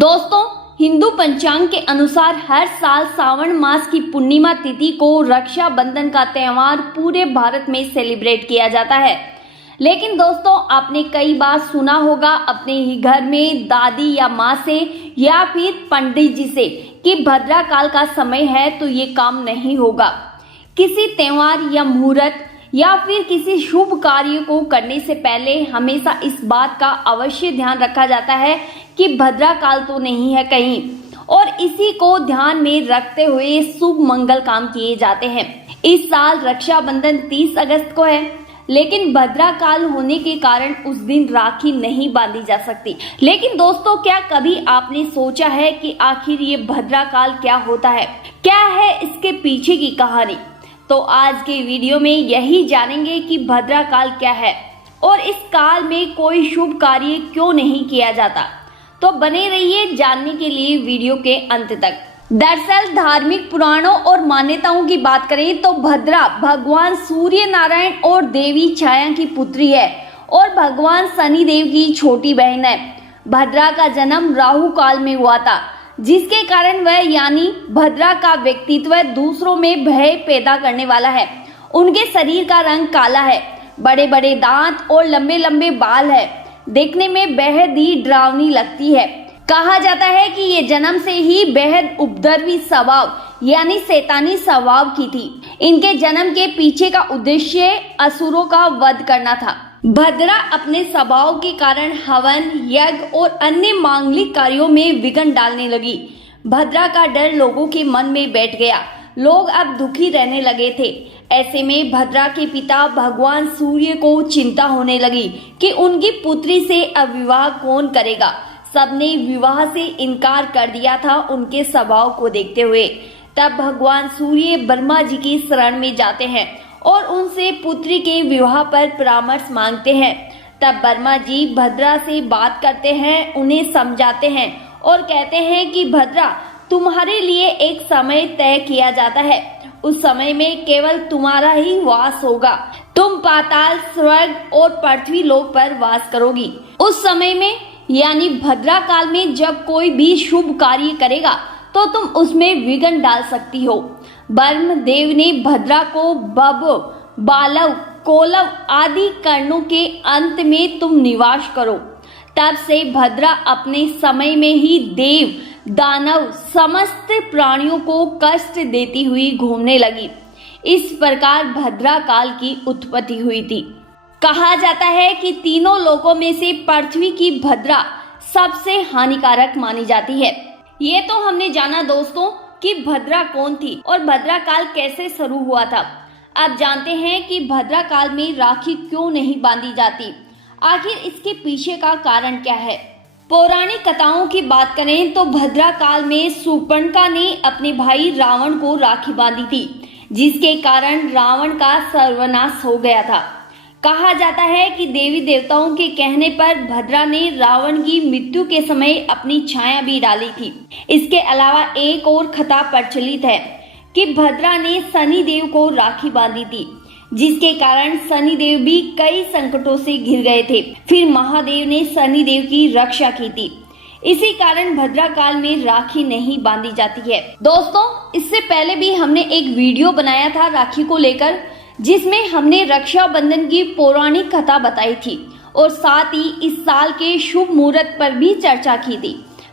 दोस्तों, हिंदू पंचांग के अनुसार हर साल सावन मास की पूर्णिमा तिथि को रक्षाबंधन का त्यौहार पूरे भारत में सेलिब्रेट किया जाता है। लेकिन दोस्तों, आपने कई बार सुना होगा अपने ही घर में दादी या माँ से या फिर पंडित जी से कि भद्रा काल का समय है तो ये काम नहीं होगा। किसी त्यौहार या मुहूर्त या फिर किसी शुभ कार्य को करने से पहले हमेशा इस बात का अवश्य ध्यान रखा जाता है कि भद्रा काल तो नहीं है कहीं, और इसी को ध्यान में रखते हुए शुभ मंगल काम किए जाते हैं। इस साल रक्षाबंधन 30 अगस्त को है, लेकिन भद्रा काल होने के कारण उस दिन राखी नहीं बांधी जा सकती। लेकिन दोस्तों, क्या कभी आपने सोचा है कि आखिर ये भद्रा काल क्या होता है, क्या है इसके पीछे की कहानी? तो आज के वीडियो में यही जानेंगे कि भद्रा काल क्या है और इस काल में कोई शुभ कार्य क्यों नहीं किया जाता। तो बने रहिए जानने के लिए वीडियो के अंत तक। दरअसल धार्मिक पुराणों और मान्यताओं की बात करें तो भद्रा भगवान सूर्य नारायण और देवी छाया की पुत्री है और भगवान शनि देव की छोटी बहन है। भद्रा का जन्म राहु काल में हुआ था, जिसके कारण वह यानी भद्रा का व्यक्तित्व दूसरों में भय पैदा करने वाला है। उनके शरीर का रंग काला है, बड़े बड़े दांत और लंबे लंबे बाल है। देखने में बेहद ही डरावनी लगती है। कहा जाता है कि ये जन्म से ही बेहद उपद्रवी स्वभाव यानी शैतानी स्वभाव की थी। इनके जन्म के पीछे का उद्देश्य असुरों का वध करना था। भद्रा अपने स्वभाव के कारण हवन, यज्ञ और अन्य मांगलिक कार्यों में विघ्न डालने लगी। भद्रा का डर लोगों के मन में बैठ गया। लोग अब दुखी रहने लगे थे। ऐसे में भद्रा के पिता भगवान सूर्य को चिंता होने लगी कि उनकी पुत्री से अब विवाह कौन करेगा। सबने विवाह से इनकार कर दिया था उनके स्वभाव को देखते हुए। तब भगवान सूर्य ब्रह्मा जी की शरण में जाते हैं और उनसे पुत्री के विवाह पर परामर्श मांगते हैं। तब ब्रह्मा जी भद्रा से बात करते हैं, उन्हें समझाते हैं और कहते हैं कि भद्रा, तुम्हारे लिए एक समय तय किया जाता है। उस समय में केवल तुम्हारा ही वास होगा। तुम पाताल, स्वर्ग और पृथ्वी लोक पर वास करोगी। उस समय में यानी भद्रा काल में जब कोई भी शुभ कार्य करेगा तो तुम उसमें विघ्न डाल सकती हो। ब्रह्मदेव ने भद्रा को बब, बालव, कोलव आदि कर्णों के अंत में तुम निवास करो। तब से भद्रा अपने समय में ही देव, दानव, समस्त प्राणियों को कष्ट देती हुई घूमने लगी। इस प्रकार भद्रा काल की उत्पत्ति हुई थी। कहा जाता है कि तीनों लोकों में से पृथ्वी की भद्रा सबसे हानिकारक मानी जाती है। ये तो हमने जाना दोस्तों कि भद्रा कौन थी और भद्रा काल कैसे शुरू हुआ था। अब जानते हैं कि भद्रा काल में राखी क्यों नहीं बांधी जाती, आखिर इसके पीछे का कारण क्या है। पौराणिक कथाओं की बात करें तो भद्रा काल में शूर्पणखा ने अपने भाई रावण को राखी बांधी थी, जिसके कारण रावण का सर्वनाश हो गया था। कहा जाता है कि देवी देवताओं के कहने पर भद्रा ने रावण की मृत्यु के समय अपनी छाया भी डाली थी। इसके अलावा एक और कथा प्रचलित है कि भद्रा ने शनि देव को राखी बांधी थी, जिसके कारण शनि देव भी कई संकटों से घिर गए थे। फिर महादेव ने शनि देव की रक्षा की थी। इसी कारण भद्रा काल में राखी नहीं बांधी जाती है। दोस्तों, इससे पहले भी हमने एक वीडियो बनाया था राखी को लेकर, जिसमें हमने रक्षाबंधन की पौराणिक कथा बताई थी और साथ ही इस साल के शुभ मुहूर्त पर भी चर्चा की थी।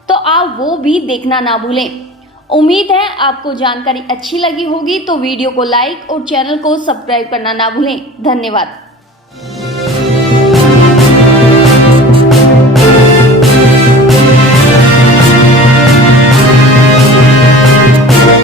तो आप वो भी देखना ना भूलें। उम्मीद है आपको जानकारी अच्छी लगी होगी, तो वीडियो को लाइक और चैनल को सब्सक्राइब करना ना भूलें। धन्यवाद।